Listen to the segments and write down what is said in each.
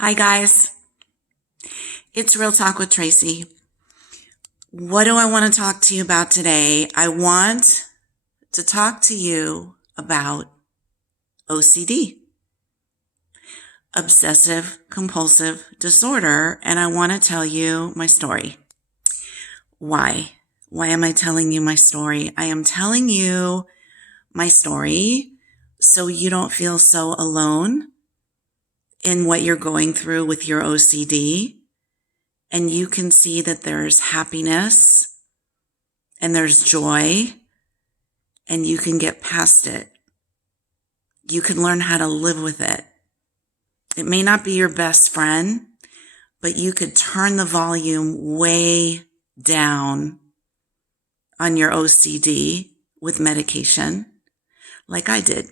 Hi guys, it's Real Talk with Tracy. What do I want to talk to you about today? I want to talk to you about OCD, obsessive compulsive disorder, and I want to tell you my story. Why? Why am I telling you my story? I am telling you my story so you don't feel so alone in what you're going through with your OCD, and you can see that there's happiness and there's joy, and you can get past it. You can learn how to live with it. It may not be your best friend, but you could turn the volume way down on your OCD with medication, like I did.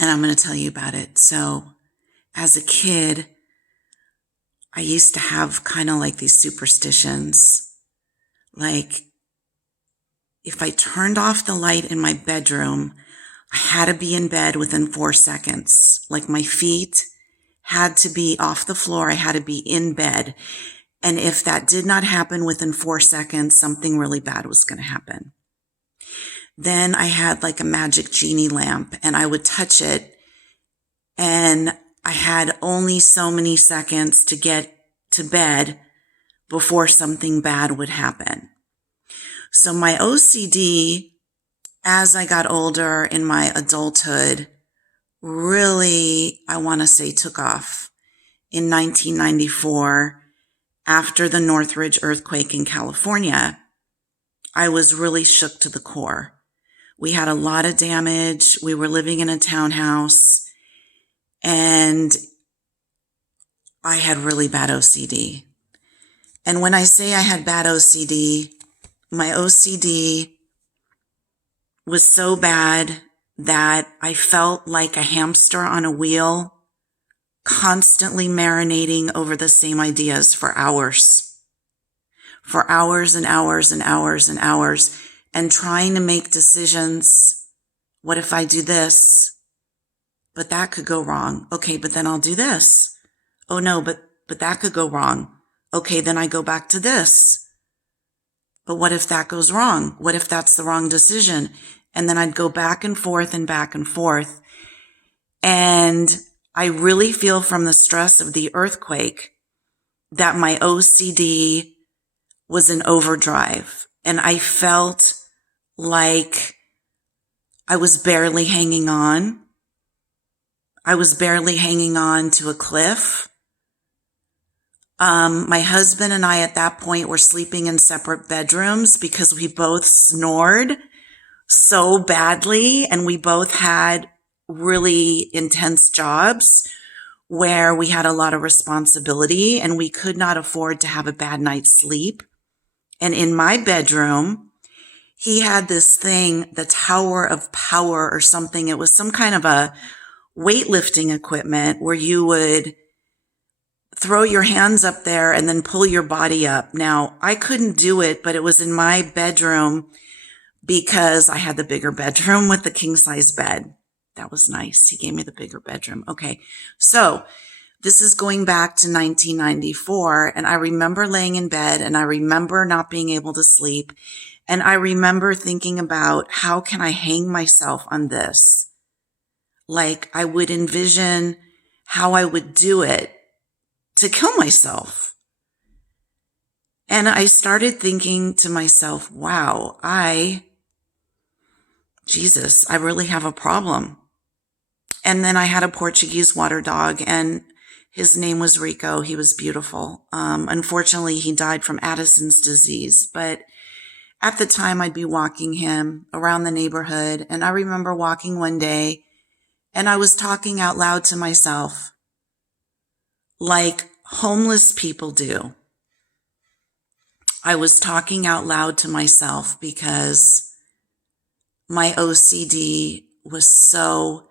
And I'm going to tell you about it. So, as a kid, I used to have kind of like these superstitions. Like, if I turned off the light in my bedroom, I had to be in bed within 4 seconds. Like, my feet had to be off the floor. I had to be in bed. And if that did not happen within 4 seconds, something really bad was going to happen. Then I had like a magic genie lamp, and I would touch it, and I had only so many seconds to get to bed before something bad would happen. So my OCD, as I got older in my adulthood, really, I want to say, took off in 1994 after the Northridge earthquake in California. I was really shook to the core. We had a lot of damage. We were living in a townhouse, and I had really bad OCD. And when I say I had bad OCD, my OCD was so bad that I felt like a hamster on a wheel, constantly marinating over the same ideas for hours and hours and hours and hours, and trying to make decisions. What if I do this? But that could go wrong. Okay, but then I'll do this. Oh no, but that could go wrong. Okay, then I go back to this. But what if that goes wrong? What if that's the wrong decision? And then I'd go back and forth and back and forth. And I really feel from the stress of the earthquake that my OCD was in overdrive. And I felt like I was barely hanging on. I was barely hanging on to a cliff. My husband and I at that point were sleeping in separate bedrooms because we both snored so badly, and we both had really intense jobs where we had a lot of responsibility, and we could not afford to have a bad night's sleep. And in my bedroom, he had this thing, the Tower of Power or something. It was some kind of a weightlifting equipment where you would throw your hands up there and then pull your body up. Now, I couldn't do it, but it was in my bedroom because I had the bigger bedroom with the king size bed. That was nice. He gave me the bigger bedroom. Okay. So this is going back to 1994. And I remember laying in bed, and I remember not being able to sleep. And I remember thinking about, how can I hang myself on this? Like, I would envision how I would do it to kill myself. And I started thinking to myself, wow, Jesus, I really have a problem. And then I had a Portuguese water dog, and his name was Rico. He was beautiful. Unfortunately, he died from Addison's disease, but at the time I'd be walking him around the neighborhood. And I remember walking one day, and I was talking out loud to myself, like homeless people do. I was talking out loud to myself because my OCD was so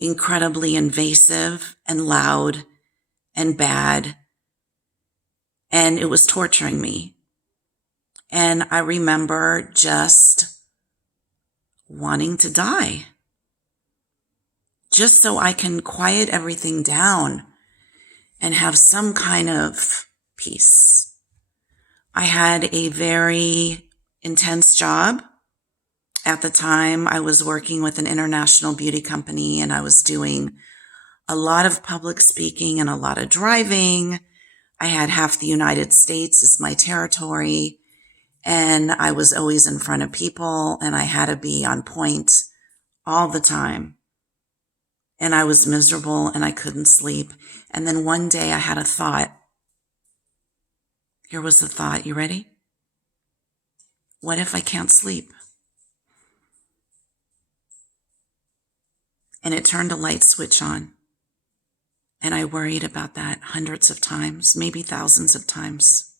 incredibly invasive and loud and bad, and it was torturing me. And I remember just wanting to die, just so I can quiet everything down. and have some kind of peace. I had a very intense job. At the time, I was working with an international beauty company, and I was doing a lot of public speaking and a lot of driving. I had half the United States as my territory, and I was always in front of people, and I had to be on point all the time. And I was miserable, and I couldn't sleep. And then one day I had a thought. Here was the thought. You ready? What if I can't sleep? And it turned a light switch on. And I worried about that hundreds of times, maybe thousands of times.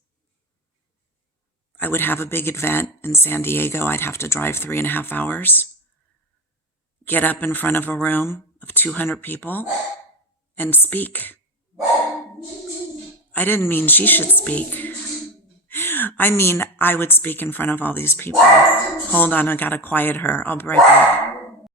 I would have a big event in San Diego. I'd have to drive 3.5 hours, get up in front of a room of 200 people and speak. I didn't mean she should speak. I mean, I would speak in front of all these people. Hold on, I gotta quiet her. I'll be right back.